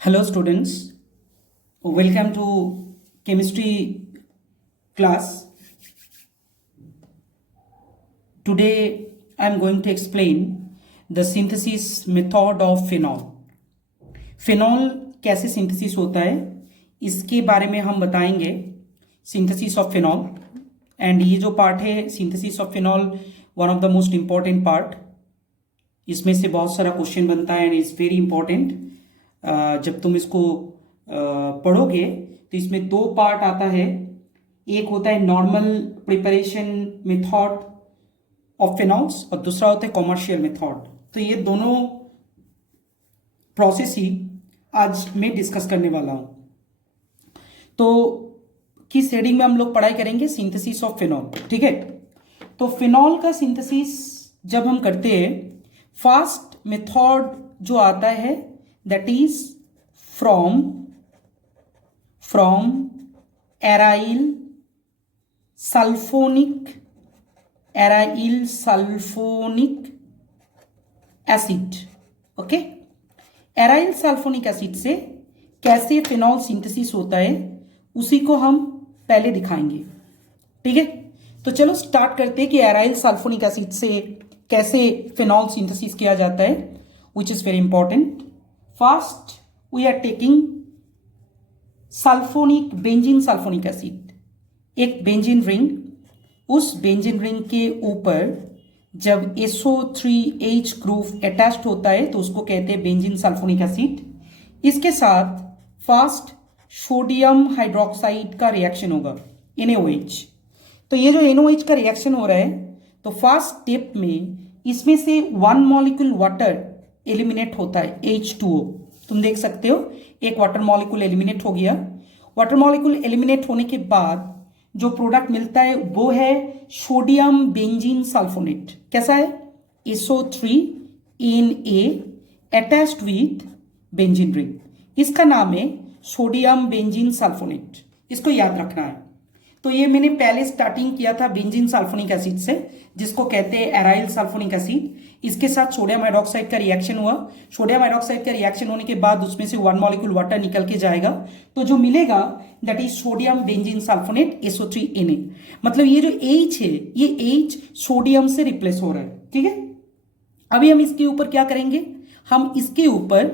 Hello students, welcome to chemistry class. Today I am going to explain the synthesis method of phenol. Phenol कैसे synthesis होता है इसके बारे में हम बताएंगे. Synthesis of phenol and ये जो part है synthesis of phenol one of the most important part. इसमें से बहुत सारा क्वेश्चन बनता है and it's very important. जब तुम इसको पढ़ोगे तो इसमें दो पार्ट आता है. एक होता है normal preparation method of phenols और दूसरा होता है कॉमर्शियल मेथड. तो ये दोनों प्रोसेस ही आज मैं डिस्कस करने वाला हूं. तो किस हेडिंग में हम लोग पढ़ाई करेंगे? Synthesis of phenol. ठीक है, तो फिनॉल का सिंथेसिस जब हम करते हैं फास्ट मेथड जो आता है that is from aryl sulfonic acid. Okay, aryl sulphonic acid से कैसे फिनॉल सिंथेसिस होता है उसी को हम पहले दिखाएंगे. ठीक है, तो चलो स्टार्ट करते हैं कि एराइल सल्फोनिक एसिड से कैसे फिनॉल सिंथेसिस किया जाता है, which is very important. First, we are taking benzene sulphonic acid. एक बेंजीन रिंग, उस बेंजीन रिंग के ऊपर जब SO3H ग्रुप अटैच्ड होता है तो उसको कहते हैं बेंजीन सल्फोनिक एसिड. इसके साथ फास्ट सोडियम हाइड्रोक्साइड का रिएक्शन होगा NaOH. तो ये जो NaOH का रिएक्शन हो रहा है तो फर्स्ट स्टेप में इसमें से वन मॉलिक्यूल वाटर एलिमिनेट होता है H2O. तुम देख सकते हो एक वाटर मॉलिक्यूल एलिमिनेट हो गया. वाटर मॉलिक्यूल एलिमिनेट होने के बाद जो प्रोडक्ट मिलता है वो है सोडियम बेंजीन सल्फोनेट. कैसा है? SO3Na attached with benzene ring. इसका नाम है सोडियम बेंजीन सल्फोनेट. इसको याद रखना है. तो ये मैंने पहले स्टार्टिंग किया था बेंजीन सल्फोनिक एसिड से, जिसको कहते हैं एराइल सल्फोनिक एसिड. इसके साथ सोडियम हाइड्रोक्साइड का रिएक्शन हुआ. सोडियम हाइड्रोक्साइड का रिएक्शन होने के बाद उसमें से वन मॉलिक्यूल वाटर निकल के जाएगा तो जो मिलेगा that is sodium benzene sulfonate SO3Na. मतलब ये जो H है ये H सोडियम से रिप्लेस हो रहा है. ठीक है, अभी हम इसके ऊपर क्या करेंगे? हम इसके ऊपर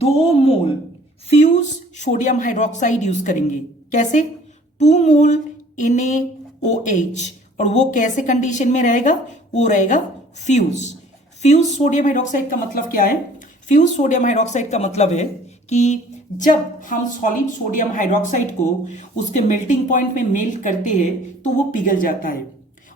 2 मोल फ्यूज सोडियम हाइड्रोक्साइड यूज करेंगे. कैसे? 2 मोल NaOH. और वो कैसे कंडीशन में रहेगा? वो रहेगा फ्यूज. फ्यूज सोडियम हाइड्रोक्साइड का मतलब क्या है? फ्यूज सोडियम हाइड्रोक्साइड का मतलब है कि जब हम सॉलिड सोडियम हाइड्रोक्साइड को उसके मेल्टिंग पॉइंट में मेल्ट करते हैं तो वो पिघल जाता है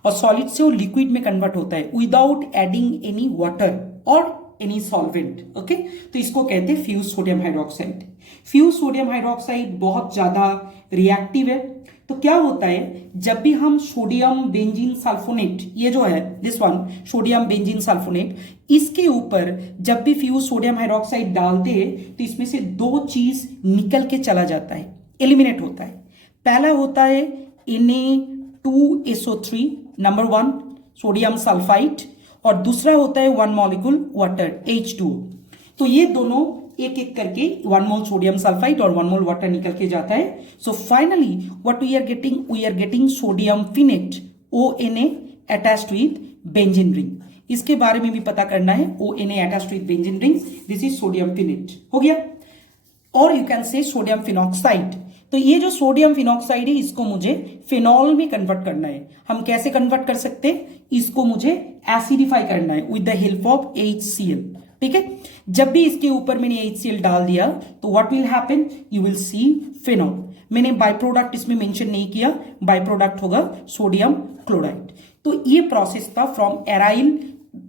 और सॉलिड से वो लिक्विड में कन्वर्ट होता है विदाउट एडिंग एनी वाटर और एनी सॉल्वेंट. ओके, तो इसको कहते हैं fuse sodium hydroxide. Fuse sodium hydroxide बहुत ज्यादा रिएक्टिव है. तो क्या होता है जब भी हम सोडियम बेंजीन सल्फोनेट, ये जो है this one sodium benzene sulphonate, इसके ऊपर जब भी फ्यूज सोडियम हाइड्रोक्साइड डालते हैं तो इसमें से 2 चीज निकल के चला जाता है, एलिमिनेट होता है. पहला होता है Na2SO3 नंबर 1 सोडियम सल्फाइड और दूसरा होता है 1 मॉलिक्यूल वाटर H2O. तो ये दोनों एक एक करके 1 मोल सोडियम सल्फाइड और 1 मोल वाटर निकल के जाता है. So finally what we are getting sodium phenate ONA attached with benzene ring. इसके बारे में भी पता करना है. ONA attached with benzene ring, this is sodium phenate. हो गया. और you can say sodium phenoxide. तो ये जो सोडियम फिनॉक्साइड है इसको मुझे फिनॉल में कन्वर्ट करना है. हम कैसे कन्वर्ट कर सकते हैं? इसको मुझे एसिडिफाई करना है with the help of HCl. ठीक है, जब भी इसके ऊपर मैंने HCl डाल दिया तो what will happen? You will see phenol. मैंने बाय प्रोडक्ट इसमें मेंशन नहीं किया, बाय प्रोडक्ट होगा सोडियम क्लोराइड. तो ये प्रोसेस था फ्रॉम एराइल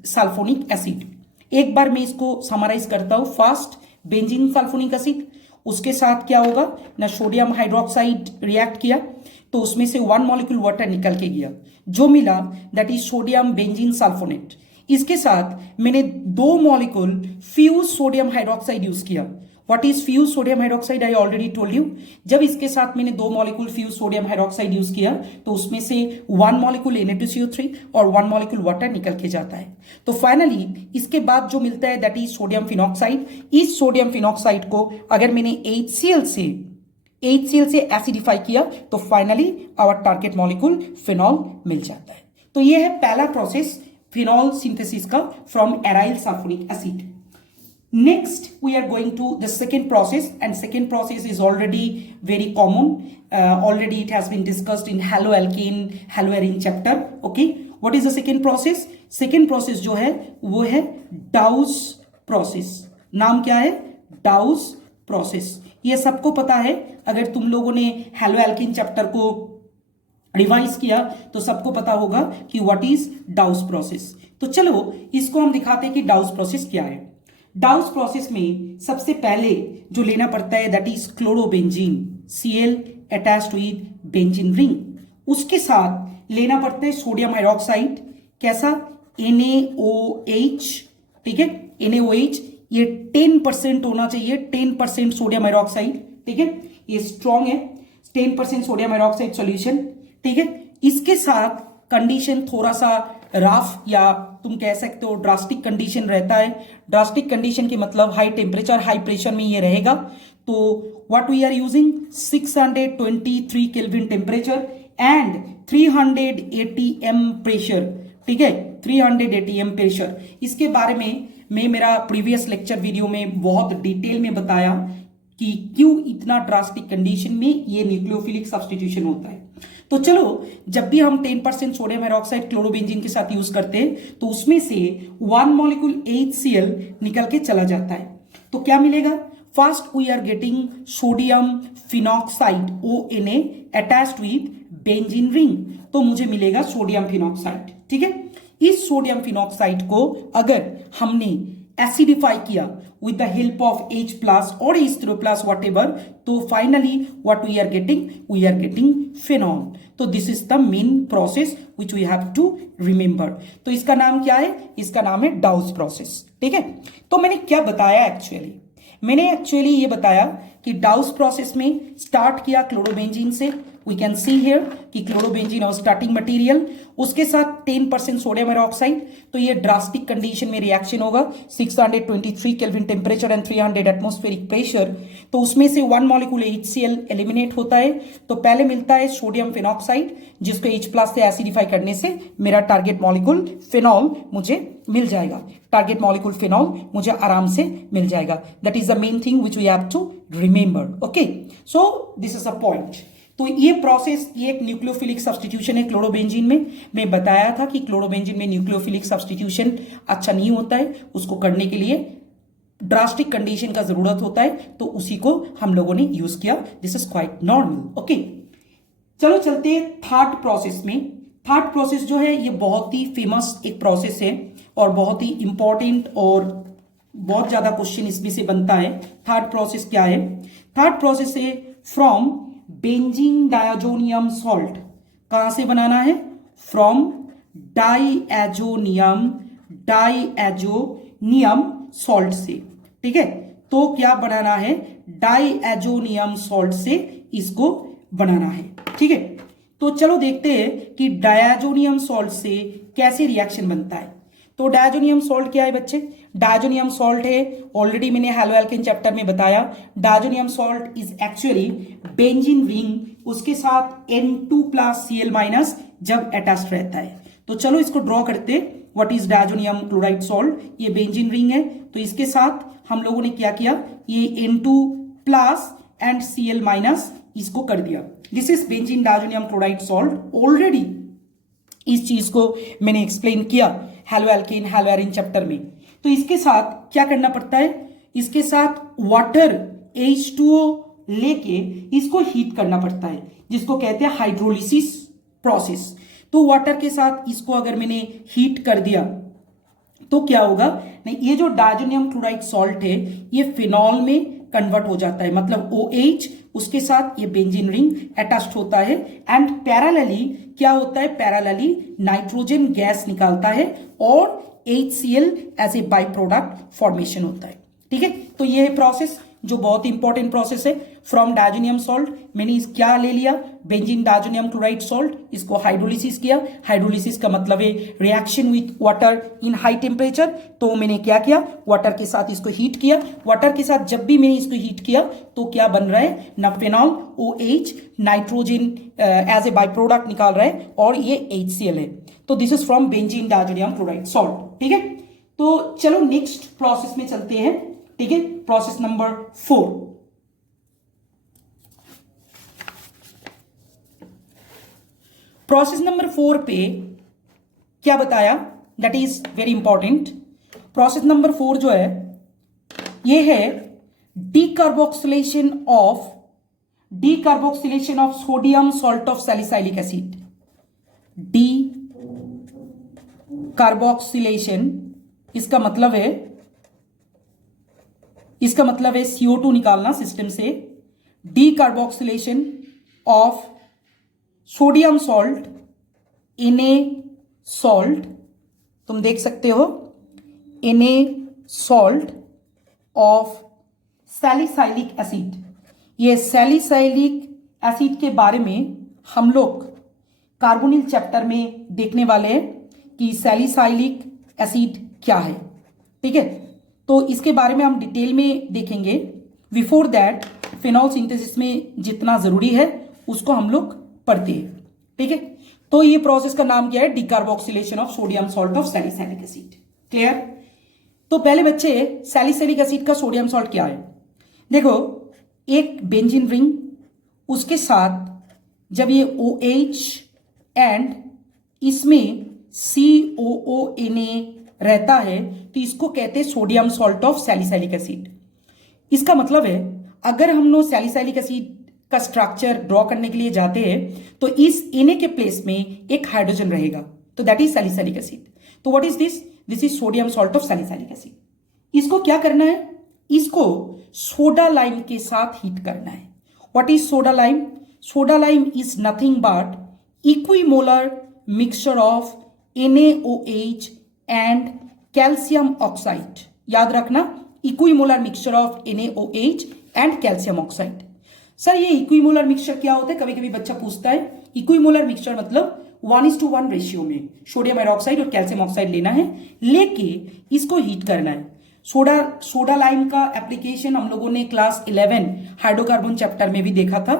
सल्फोनिक एसिड. एक बार मैं इसको समराइज करता हूं. फर्स्ट बेंजीन सल्फोनिक एसिड, उसके साथ क्या होगा ना, सोडियम हाइड्रोक्साइड रिएक्ट किया तो उसमें से 1 मॉलिक्यूल वाटर निकल के गया. जो मिला that is sodium benzene sulphonate. इसके साथ मैंने 2 molecule fuse sodium hydroxide use किया. What is fuse sodium hydroxide? I already told you, जब इसके साथ मैंने 2 molecule fuse sodium hydroxide use किया तो उसमें से 1 मॉलिक्यूल Na2CO3 और 1 मॉलिक्यूल वाटर निकल के जाता है। तो फाइनली इसके बाद जो मिलता है दैट इज सोडियम फिनॉक्साइड। इस सोडियम फिनॉक्साइड को अगर मैंने HCl से एसिडिफाई किया तो finally our target molecule phenol मिल जाता है। तो ये है पहला प्रोसेस फिनॉल सिंथेसिस का from aryl sulphonic acid. Next, we are going to the second process, and second process is already very common. Already it has been discussed in haloalkane, haloarine chapter. Okay, what is the second process? Second process जो है वो है Dawes process. नाम क्या है? Dawes process. ये सबको पता है, अगर तुम लोगों ने haloalkane चैप्टर को रिवाइज किया तो सबको पता होगा कि व्हाट इज Dawes प्रोसेस। तो चलो इसको हम दिखाते हैं कि Dawes प्रोसेस क्या है। Dawes प्रोसेस में सबसे पहले जो लेना पड़ता है that is chlorobenzene, Cl attached with benzene ring. उसके साथ लेना पड़ता है सोडियम हाइड्रोक्साइड, कैसा? NaOH, ठीक है, NaOH ये 10% होना चाहिए, 10% सोडियम हाइड्रोक्साइड, ठीक है, ये स्ट्रॉन्ग है, 10% सोडियम हाइड्रोक्साइड सॉल्यूशन, ठीक है। इसके साथ कंडीशन थोड़ा सा रफ या तुम कह सकते हो ड्रास्टिक कंडीशन रहता है। ड्रास्टिक कंडीशन के मतलब हाई टेम्परेचर हाई प्रेशर में ये रहेगा। तो what we are using 623 kelvin temperature and 380 एम प्रेशर, ठीक है, 380 एम प्रेशर। इसके बारे में मैं मेरा प्रीवियस लेक्चर वीडियो में बहुत डिटेल में बताया कि क्यों इतना ड्रास्टिक कंडीशन में ये न्यूक्लियोफिलिक सब्स्टिट्यूशन होता है। तो चलो, जब भी हम 10% सोडियम हाइड्रोक्साइड क्लोरोबेंजीन के साथ यूज करते हैं तो उसमें से 1 मॉलिक्यूल HCl निकल के चला जाता है। तो क्या मिलेगा? First we are getting sodium phenoxide ONA attached with benzene ring, तो मुझे मिलेगा सोडियम फिनॉक्साइड, ठीक है। इस सोडियम फिनॉक्साइड को अगर हमने एसिडिफाई किया with the help of H plus or H3 plus whatever, तो finally what we are getting phenol। तो this is the main process which we have to remember। तो इसका नाम क्या है? इसका नाम है Dawes process, ठीक है। तो मैंने क्या बताया एक्चुअली? मैंने एक्चुअली ये बताया कि Dawes प्रोसेस में स्टार्ट किया क्लोरोबेंजीन से। वी कैन सी हियर कि क्लोरोबेंजीन और स्टार्टिंग मटेरियल, उसके साथ 10% सोडियम हाइड्रोक्साइड। तो ये ड्रास्टिक कंडीशन में रिएक्शन होगा, 623 kelvin temperature and 300 atmospheric pressure. तो उसमें से 1 मॉलिक्यूल HCl एलिमिनेट होता है। तो पहले मिलता है सोडियम फिनॉक्साइड, जिसको H+ से एसिडिफाई करने से मेरा टारगेट मॉलिक्यूल फिनॉल मुझे मिल जाएगा। टारगेट मॉलिक्यूल फिनॉल मुझे आराम से मिल जाएगा। That is the main thing which we have to remember. Okay, so this is a point. तो ये प्रोसेस, ये एक न्यूक्लियोफिलिक सब्स्टिट्यूशन है क्लोरोबेंजीन में। मैं बताया था कि क्लोरोबेंजीन में न्यूक्लियोफिलिक सब्स्टिट्यूशन अच्छा नहीं होता है, उसको करने के लिए ड्रास्टिक कंडीशन का जरूरत होता है, तो उसी को हम लोगों ने यूज किया। This is quite normal. Okay, चलो चलते हैं थर्ड प्रोसेस में। थर्ड प्रोसेस जो है ये बहुत ही फेमस एक प्रोसेस है और बहुत ही इंपॉर्टेंट और बहुत ज्यादा क्वेश्चन इसमें से बनता है। थर्ड प्रोसेस क्या है? थर्ड प्रोसेस है फ्रॉम बेंजीन डायजोनियम सॉल्ट। कहां से बनाना है? फ्रॉम डाइएजोनियम सॉल्ट से, ठीक है। तो क्या बनाना है? डाइएजोनियम सॉल्ट से इसको बनाना है, ठीक है। तो चलो देखते हैं कि डायजोनियम सॉल्ट से कैसे रिएक्शन बनता है। तो डायजोनियम सॉल्ट क्या है बच्चे? डायजोनियम सॉल्ट है, ऑलरेडी मैंने हैलोएल्केन चैप्टर में बताया। Diazonium salt is actually benzene ring, उसके साथ N2+Cl- जब अटैच्ड रहता है। तो चलो इसको ड्रॉ करते। What is diazonium chloride salt? ये बेंजीन रिंग है, तो इसके साथ हम लोगों ने क्या किया, ये N2+ एंड Cl- इसको कर दिया। This is benzene diazonium chloride salt. Already इस चीज को मैंने एक्सप्लेन किया हैलोएल्केन हैलोएरिन चैप्टर में। तो इसके साथ क्या करना पड़ता है? इसके साथ वाटर H2O लेके इसको हीट करना पड़ता है, जिसको कहते हैं हाइड्रोलिसिस प्रोसेस। तो वाटर के साथ इसको अगर मैंने हीट कर दिया तो क्या होगा? नहीं, ये जो डायजोनियम क्लोराइड सॉल्ट है ये फिनॉल में कन्वर्ट हो जाता है, मतलब OH, उसके साथ ये बेंजीन रिंग अटैच्ड होता है एंड पैरेलली क्या होता है? पैरेलली नाइट्रोजन गैस निकालता है और HCl as a by product formation होता है, ठीक है। तो ये प्रोसेस जो बहुत इंपॉर्टेंट प्रोसेस है। फ्रॉम डायजोनियम सॉल्ट मैंने इस क्या ले लिया, बेंजीन डायजोनियम क्लोराइड सॉल्ट, इसको हाइड्रोलिसिस किया। हाइड्रोलिसिस का मतलब है reaction with water in high temperature. तो मैंने क्या किया, वाटर के साथ इसको हीट किया। वाटर के साथ जब भी मैंने इसको हीट किया तो क्या बन रहा है, नाफेनॉल OH, nitrogen as a by product निकाल रहा है और ये HCl है। तो this is from benzene diazonium chloride salt. ठीक है, तो चलो नेक्स्ट प्रोसेस में चलते हैं। ठीक है, प्रोसेस नंबर 4। प्रोसेस नंबर 4 पे क्या बताया, that is very important. Process number 4 जो है ये है decarboxylation of sodium salt of salicylic acid. D carboxylation, इसका मतलब है CO2 निकालना सिस्टम से। Decarboxylation of sodium salt Na salt, तुम देख सकते हो Na salt of salicylic acid. ये सैलिसाइलिक एसिड के बारे में हम लोग कार्बोनिल चैप्टर में देखने वाले हैं कि सैलिसाइलिक एसिड क्या है। ठीक है, तो इसके बारे में हम डिटेल में देखेंगे। बिफोर दैट फिनॉल सिंथेसिस में जितना जरूरी है उसको हम लोग पढ़ते हैं। ठीक है, तो ये प्रोसेस का नाम क्या है, decarboxylation of sodium salt of salicylic acid. Clear? तो पहले बच्चे सैलिसाइलिक एसिड का सोडियम सॉल्ट क्या है, देखो एक बेंजीन रिंग, उसके साथ जब ये OH एंड इसमें COONA रहता है तो इसको कहते हैं sodium salt of salicylic acid. इसका मतलब है अगर हम लोग सैलिसाइलिक एसिड का स्ट्रक्चर ड्रॉ करने के लिए जाते हैं तो इस Na के प्लेस में एक हाइड्रोजन रहेगा, तो दैट इज सैलिसाइलिक एसिड। तो what is this, this is sodium salt of salicylic acid. इसको क्या करना है, इसको सोडा लाइम के साथ हीट करना है। What is soda lime, soda lime is nothing but equimolar mixture of NaOH and calcium oxide. याद रखना, equimolar mixture of NaOH and calcium oxide. Sir ये इक्विमोलर मिक्सचर क्या होता है, कभी कभी बच्चा पूछता है। इक्विमोलर मिक्सचर मतलब 1:1 रेशियो में सोडियम हाइड्रोक्साइड और कैल्शियम ऑक्साइड लेना है, लेके इसको हीट करना है। सोडा लाइम का एप्लीकेशन हम लोगों ने क्लास 11 हाइड्रोकार्बन चैप्टर में भी देखा था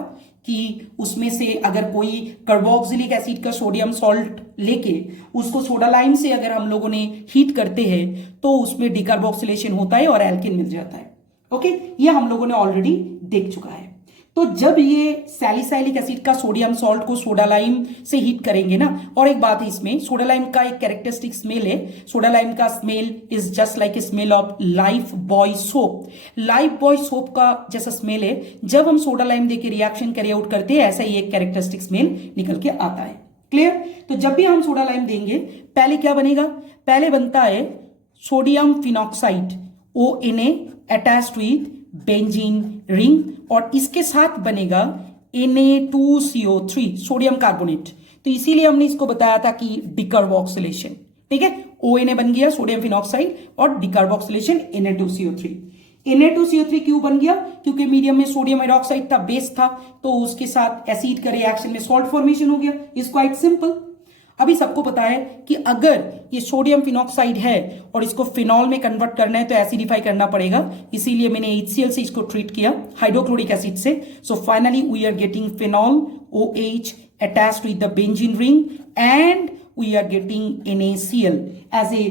कि उसमें से अगर कोई कार्बोक्सिलिक एसिड का सोडियम सॉल्ट लेके उसको सोडा लाइम से अगर हम लोगों ने हीट करते हैं तो उसमें डिकार्बोक्सिलेशन होता है और एल्केन मिल जाता है। ओके, ये हम लोगों ने ऑलरेडी देख चुका है। तो जब ये सैलिसाइलिक एसिड का सोडियम सॉल्ट को सोडा लाइम से हीट करेंगे ना, और एक बात है इसमें, सोडा लाइम का एक कैरेक्टरिस्टिक स्मेल है। सोडा लाइम का smell is just like a smell of life boy soap. Life boy soap का जैसा स्मेल है, जब हम सोडा लाइम देके रिएक्शन कैरी आउट करते हैं ऐसा ही एक कैरेक्टरिस्टिक स्मेल निकल के आता है। क्लियर? तो जब भी हम सोडा लाइम देंगे पहले क्या बनेगा, पहले बनता है sodium phenoxide ONA attached with benzene ring, और इसके साथ बनेगा Na2CO3 सोडियम कार्बोनेट। तो इसीलिए हमने इसको बताया था कि डिकार्बोक्सिलेशन। ठीक है, ONA बन गया सोडियम फिनॉक्साइड और डिकार्बोक्सिलेशन Na2CO3। Na2CO3 क्यों बन गया, क्योंकि मीडियम में सोडियम हाइड्रोक्साइड था, बेस था, तो उसके साथ एसिड का रिएक्शन में सॉल्ट फॉर्मेशन हो गया। Is quite simple. अभी सबको पता है कि अगर ये सोडियम फिनॉक्साइड है और इसको फिनॉल में कन्वर्ट करना है तो एसिडिफाई करना पड़ेगा, इसीलिए मैंने HCl से इसको ट्रीट किया हाइड्रोक्लोरिक एसिड से। So finally we are getting phenol OH attached with the benzene ring and we are getting NaCl as a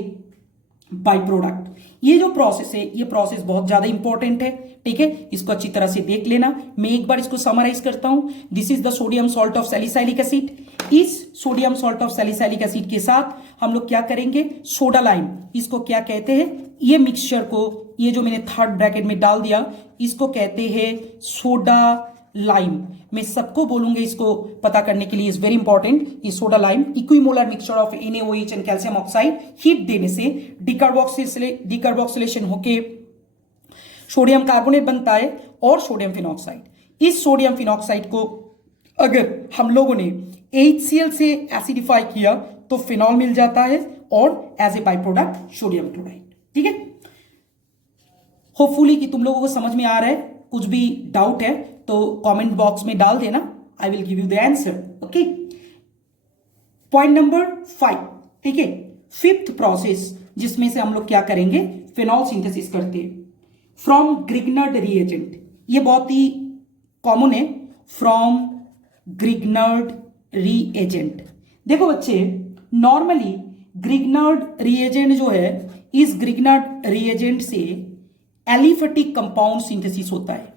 by product. ये जो प्रोसेस है, ये प्रोसेस बहुत ज्यादा इंपॉर्टेंट है। ठीक है, इसको अच्छी तरह से देख लेना। मैं एक बार इसको समराइज करता हूं। This is the sodium salt of salicylic acid. इस sodium salt of salicylic acid के साथ हम लोग क्या करेंगे, सोडा लाइम, इसको क्या कहते हैं, ये मिक्सचर को, ये जो मैंने थर्ड ब्रैकेट में डाल दिया, इसको कहते हैं सोडा लाइम। मैं सबको बोलूंगा इसको पता करने के लिए, इज वेरी इंपॉर्टेंट। ये soda lime equimolar mixture of NaOH and calcium oxide heat देने से डिकार्बोक्सिलेशन होके सोडियम कार्बोनेट बनता है और सोडियम फिनॉक्साइड। इस सोडियम फिनॉक्साइड को अगर हम लोगों ने HCl से एसिडिफाई किया तो फिनॉल मिल जाता है और as a by product sodium chloride. ठीक है, होपफुली कि तुम लोगों को समझ में आ रहा है। कुछ भी डाउट है तो कमेंट बॉक्स में डाल देना, I will give you the answer. Okay, point number 5, ठीक है, फिफ्थ प्रोसेस जिसमें से हम लोग क्या करेंगे, फिनॉल सिंथेसिस करते हैं फ्रॉम ग्रिग्नर्ड रिएजेंट। ये बहुत ही कॉमन है, फ्रॉम ग्रिग्नर्ड रिएजेंट। देखो बच्चे, नॉर्मली ग्रिग्नर्ड रिएजेंट जो है, इस ग्रिग्नर्ड रिएजेंट से एलिफेटिक कंपाउंड सिंथेसिस होता है,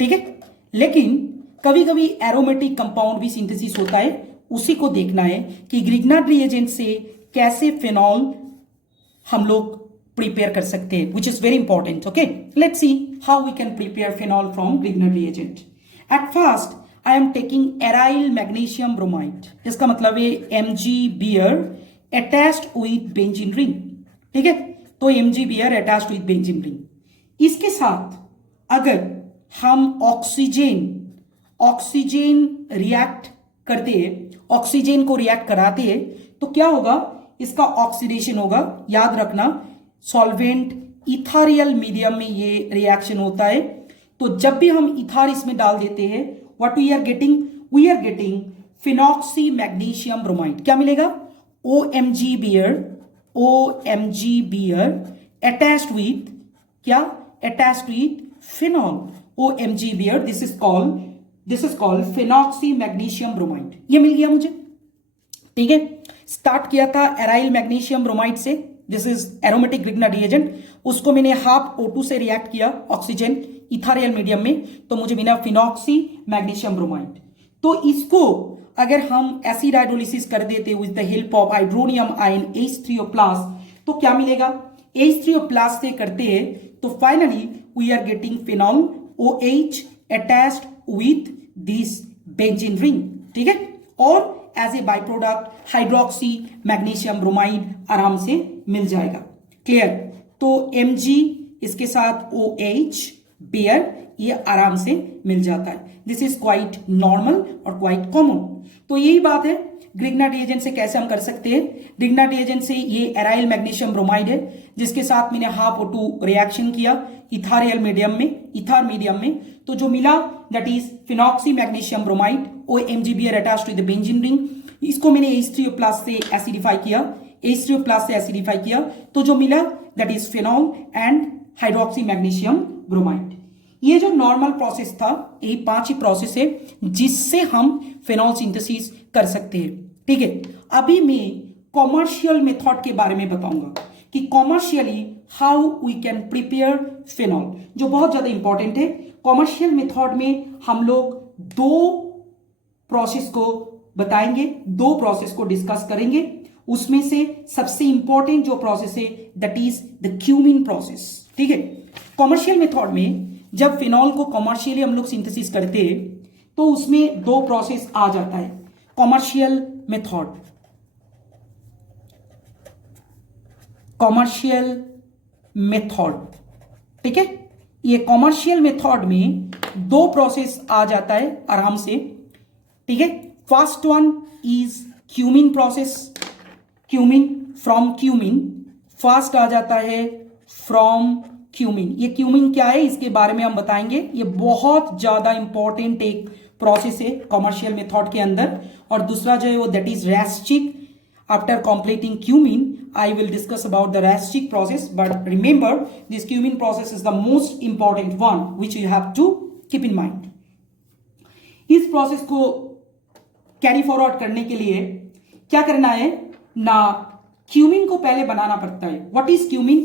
ठीक है, लेकिन कभी कभी एरोमेटिक कंपाउंड भी सिंथेसिस होता है। उसी को देखना है कि ग्रिग्नर्ड रिएजेंट से कैसे फिनॉल हम लोग प्रिपेयर कर सकते हैं, which is very important. Okay, let's see how we can prepare phenol from Grignard reagent. At first I am taking aryl magnesium bromide, इसका मतलब है MgBr attached with benzene ring, ठीक है, तो MgBr attached with benzene ring. इसके साथ अगर हम ऑक्सीजन रिएक्ट करते हैं, ऑक्सीजन को रिएक्ट कराते हैं, तो क्या होगा, इसका ऑक्सीडेशन होगा। याद रखना, सॉल्वेंट इथारियल मीडियम में ये रिएक्शन होता है। तो जब भी हम इथार इसमें डाल देते हैं, what we are getting phenoxy magnesium bromide. क्या मिलेगा, OMgBr अटैच्ड विथ क्या, attached with phenol, OMgBr, this is called phenoxy magnesium bromide. ये मिल गया मुझे, ठीक है। स्टार्ट किया था एराइल मैग्नीशियम ब्रोमाइड से, this is aromatic Grignard reagent. उसको मैंने हाफ O2 से रिएक्ट किया ऑक्सीजन इथारियल मीडियम में, तो मुझे मिला फिनॉक्सी मैग्नीशियम ब्रोमाइड। तो इसको अगर हम एसिड हाइड्रोलिसिस कर देते with the help of hydronium ion H3O+, तो क्या मिलेगा, H3O+ से करते हैं तो finally we are getting phenol OH attached with this benzene ring, ठीक है, और as a by product hydroxy magnesium bromide आराम से मिल जाएगा। क्लियर, तो Mg इसके साथ OH ये आराम से मिल जाता है। दिस इज क्वाइट नॉर्मल और क्वाइट कॉमन। तो यही बात है ग्रिग्नर्ड रिएजेंट से कैसे हम कर सकते हैं। ग्रिग्नर्ड रिएजेंट से ये एराइल मैग्नीशियम ब्रोमाइड है, जिसके साथ मैंने हाफ O2 रिएक्शन किया इथारियल मीडियम में, इथार मीडियम में, तो जो मिला that is phenoxy magnesium bromide, OMgBr attached to the benzene ring. इसको मैंने H3O+ से एसिडिफाई किया, तो जो मिला that is phenol and hydroxy magnesium bromide. ये जो नॉर्मल प्रोसेस था, यही 5 ही प्रोसेस है जिससे हम फिनॉल सिंथेसिस कर सकते हैं, ठीक है। अभी मैं कॉमर्शियल मेथड के बारे में बताऊंगा कि commercially how we can prepare phenol, जो बहुत ज्यादा इंपॉर्टेंट है। कॉमर्शियल मेथड में हम लोग 2 प्रोसेस को बताएंगे, 2 प्रोसेस को डिस्कस करेंगे। उसमें से सबसे इंपॉर्टेंट जो प्रोसेस है that is the cumin process, ठीक है। कॉमर्शियल मेथड में जब फिनॉल को कॉमर्शियली हम लोग सिंथेसिस करते हैं तो उसमें 2 प्रोसेस आ जाता है। कॉमर्शियल मेथड, ठीक है, ये कॉमर्शियल मेथड में 2 प्रोसेस आ जाता है आराम से, ठीक है। First one is cumene process, from cumene, first आ जाता है फ्रॉम क्यूमिन। ये क्यूमिन क्या है इसके बारे में हम बताएंगे, ये बहुत ज्यादा इंपॉर्टेंट एक प्रोसेस है कॉमर्शियल मेथड के अंदर। और दूसरा जो है वो that is Raschig. After completing cumene I will discuss about the Raschig process, but remember this cumin process is the most important one which you have to keep in mind. इस process को carry forward करने के लिए क्या करना है ना, cumin को पहले बनाना पड़ता है। What is cumin?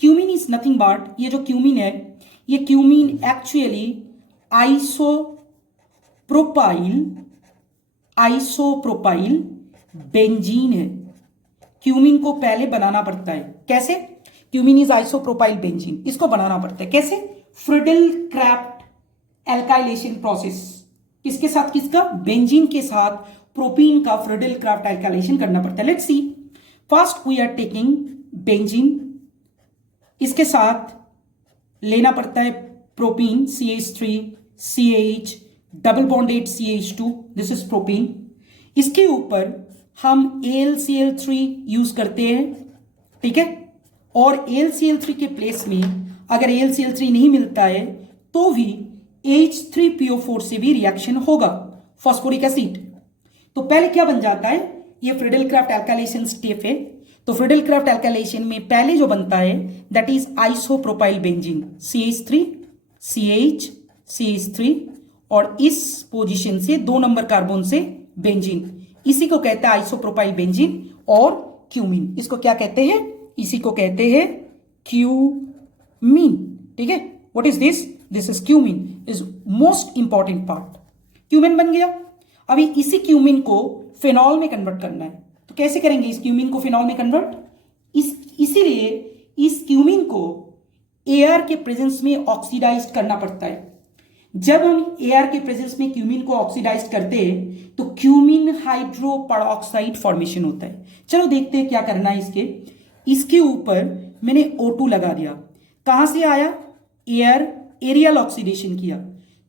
Cumin is nothing but, ये जो क्यूमिन है, ये क्यूमिन एक्चुअली आइसोप्रोपाइल बेंजीन है। क्यूमिन को पहले बनाना पड़ता है। कैसे? क्यूमिन इज आइसोप्रोपाइल बेंजीन, इसको बनाना पड़ता है कैसे? Friedel Crafts alkylation process. किसके साथ? किसका? बेंजीन के साथ प्रोपीन का फ्रिडल क्राफ्ट एल्काइलेशन करना पड़ता है। Let's see, first we are taking benzene, इसके साथ लेना पड़ता है propene CH3 CH double bonded CH2, this is propene. इसके ऊपर हम AlCl3 यूज करते हैं, ठीक है, और AlCl3 के प्लेस में अगर AlCl3 नहीं मिलता है तो भी H3PO4 से भी रिएक्शन होगा, फॉस्फोरिक एसिड। तो पहले क्या बन जाता है, ये फ्रीडेलक्राफ्ट एल्काइलेशन स्टेप है। तो फ्रीडेलक्राफ्ट एल्काइलेशन में पहले जो बनता है that is isopropyl benzene, CH3 CH CH3, और इस पोजीशन से 2 नंबर कार्बन से बेंजीन, इसी को कहते हैं आइसोप्रोपाइल बेंजीन और क्यूमीन। इसको क्या कहते हैं, इसी को कहते हैं क्यूमीन। ठीक है, what is this, this is cumene, is most important part. Cumene बन गया। अभी इसी क्यूमीन को फिनॉल में कन्वर्ट करना है। तो कैसे करेंगे इस क्यूमीन को फिनॉल में कन्वर्ट, इसीलिए इस क्यूमीन को एयर के प्रेजेंस में ऑक्सीडाइज करना पड़ता है। जब हम एयर के प्रेजेंस में क्यूमीन को ऑक्सीडाइज करते हैं तो क्यूमीन हाइड्रो पेरोक्साइड फॉर्मेशन होता है। चलो देखते हैं क्या करना है। इसके ऊपर मैंने O2 लगा दिया। कहां से आया, एरियल ऑक्सीडेशन किया।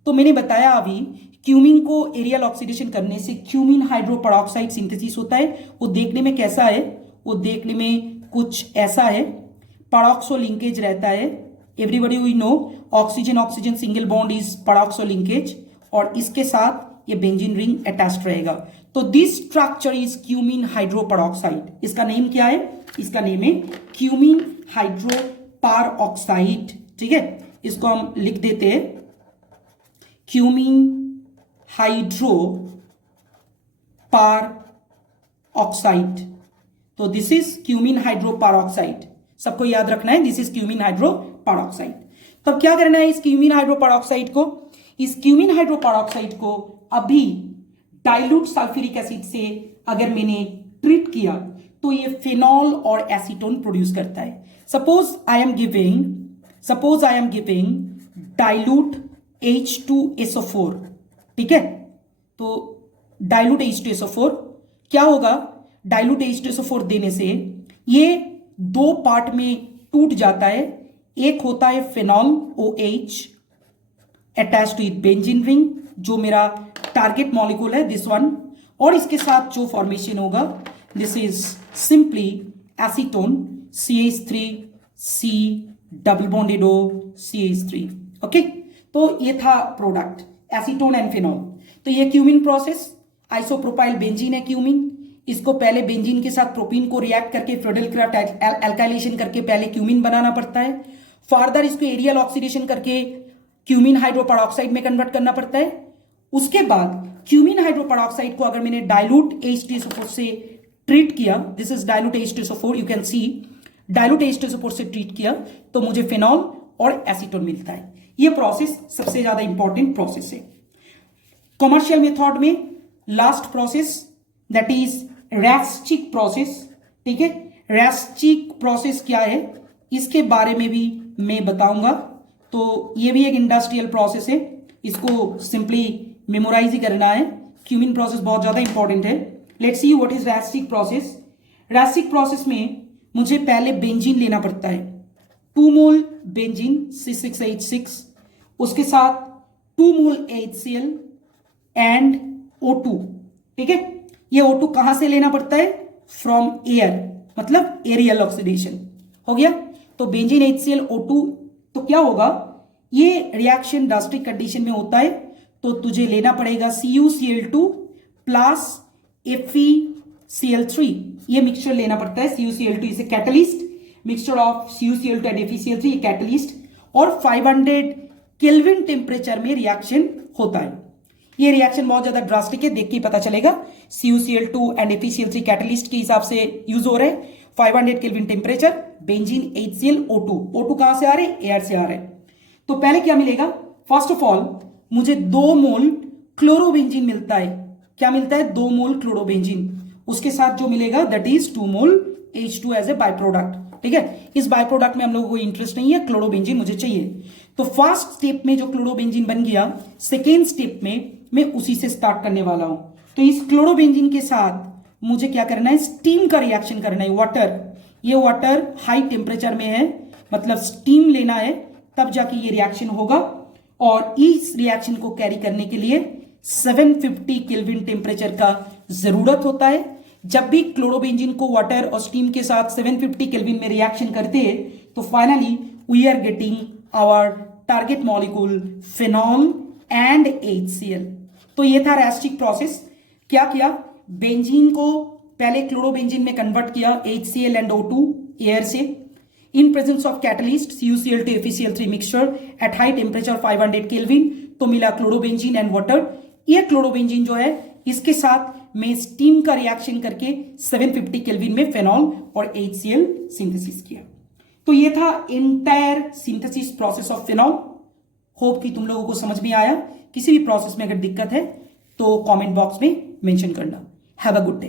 तो मैंने बताया अभी क्यूमीन को एरियल ऑक्सीडेशन करने से क्यूमीन हाइड्रो पेरोक्साइड सिंथेसिस होता है। वो देखने में कैसा है, वो देखने में कुछ ऐसा है, पेरोक्सो लिंकेज रहता है। Everybody we know oxygen oxygen single bond is peroxo linkage, और इसके साथ ये बेंजीन रिंग अटैच्ड रहेगा। तो this structure is cumene hydro peroxide. इसका नेम क्या है, इसका नेम है क्यूमीन हाइड्रो पेरोक्साइड। ठीक है, इसको हम लिख देते हैं क्यूमीन हाइड्रो पेरोक्साइड। तो this is cumene hydro peroxide, सबको याद रखना है, this is cumene hydro peroxide. तब क्या करना है इस क्यूमीन हाइड्रो पेरोक्साइड को, इस क्यूमीन हाइड्रो पेरोक्साइड को अभी डाइल्यूट सल्फ्यूरिक एसिड से अगर मैंने ट्रीट किया तो ये फिनॉल और एसीटोन प्रोड्यूस करता है। Suppose I am giving dilute H2SO4। ठीक है, तो डाइल्यूट H2SO4 क्या होगा, डाइल्यूट H2SO4 देने से ये 2 पार्ट में टूट जाता है। एक होता है phenol OH attach to it benzene ring, जो मेरा टारगेट मॉलिक्यूल है दिस वन, और इसके साथ जो फॉर्मेशन होगा this is simply acetone CH3C double bonded O CH3। Okay, तो ये था प्रोडक्ट एसीटोन एंड फिनॉल। तो ये क्यूमीन प्रोसेस, आइसोप्रोपाइल बेंजीन है क्यूमीन। इसको पहले बेंजीन के साथ प्रोपीन को रिएक्ट करके फ्रीडेलक्राफ्ट एल्काइलेशन करके पहले क्यूमीन बनाना पड़ता है। फर्दर इसको एरियल ऑक्सीडेशन करके क्यूमीन हाइड्रो पेरोक्साइड में कन्वर्ट करना पड़ता है। उसके बाद क्यूमीन हाइड्रो पेरोक्साइड को अगर मैंने डाइल्यूट H2SO4 से ट्रीट किया, this is dilute H2SO4, you can see dilute H2SO4 से ट्रीट किया तो मुझे फिनॉल और एसीटोन मिलता है। यह प्रोसेस सबसे ज्यादा इंपॉर्टेंट प्रोसेस है। कमर्शियल मेथड में last process that is Raschig process. ठीक है, रैस्चिक प्रोसेस क्या है इसके बारे में भी मैं बताऊंगा। तो ये भी एक इंडस्ट्रियल प्रोसेस है, इसको सिंपली मेमोराइज ही करना है। क्यूमीन प्रोसेस बहुत ज्यादा इंपॉर्टेंट है। Let's see what is Raschig process. Raschig process में मुझे पहले बेंजीन लेना पड़ता है, 2 मोल बेंजीन C6H6, उसके साथ 2 मोल HCl एंड O2। ठीक है, ये O2 कहां से लेना पड़ता है, फ्रॉम एयर, मतलब एरियल ऑक्सीडेशन हो गया। तो बेंजीन HCl O2, तो क्या होगा, ये रिएक्शन डास्टिक कंडीशन में होता है तो तुझे लेना पड़ेगा CuCl2 प्लस FeCl3, ये मिक्सचर लेना पड़ता है। CuCl2 is a catalyst, mixture of CuCl2 and FeCl3, ये कैटलिस्ट, और 500 केल्विन टेम्परेचर में रिएक्शन होता है। ये रिएक्शन बहुत ज्यादा ड्रास्टिक है, देख के पता चलेगा। CuCl2 एंड FeCl3 कैटलिस्ट के हिसाब से यूज हो रहे हैं। 500 kelvin temperature, benzene HCl O2 कहां से आ रहे हैं, एयर से आ रहे हैं। तो पहले क्या मिलेगा, फर्स्ट ऑफ ऑल मुझे 2 मोल क्लोरोबेंजीन मिलता है। क्या मिलता है, 2 मोल क्लोरोबेंजीन। उसके साथ जो मिलेगा that is 2 mole H2 as a by product. ठीक है, इस बाय प्रोडक्ट में हम लोगों को इंटरेस्ट नहीं है, क्लोरोबेंजीन मुझे चाहिए। तो फर्स्ट स्टेप में जो क्लोरोबेंजीन बन गया, सेकेंड स्टेप में मैं उसी से स्टार्ट करने वाला हूं। तो इस क्लोरोबेंजीन के साथ मुझे क्या करना है, स्टीम का रिएक्शन करना है। वाटर, ये वाटर हाई टेम्परेचर में है, मतलब स्टीम लेना है, तब जाके ये रिएक्शन होगा। और इस रिएक्शन को कैरी करने के लिए 750 केल्विन टेम्परेचर का जरूरत होता है। जब भी क्लोरोबेंजीन को वाटर और स्टीम के साथ 750 केल्विन में रिएक्शन करते हैं तो finally we are getting our target molecule phenol and HCl। तो ये था रेस्टिक प्रोसेस। क्या किया, बेंजीन को पहले क्लोरोबेंजीन में कन्वर्ट किया HCl एंड O2 एयर से, in presence of catalyst CuCl2 FeCl3 mixture at high temperature 500 kelvin, तो मिला क्लोरोबेंजीन एंड वाटर। ये क्लोरोबेंजीन जो है इसके साथ में स्टीम का रिएक्शन करके 750 केल्विन में फेनॉल और HCl सिंथेसिस किया। तो ये था entire synthesis process of phenol. Hope कि तुम लोगों को समझ में आया। किसी भी प्रोसेस में अगर दिक्कत है तो कमेंट बॉक्स में मेंशन करना। Have a good day.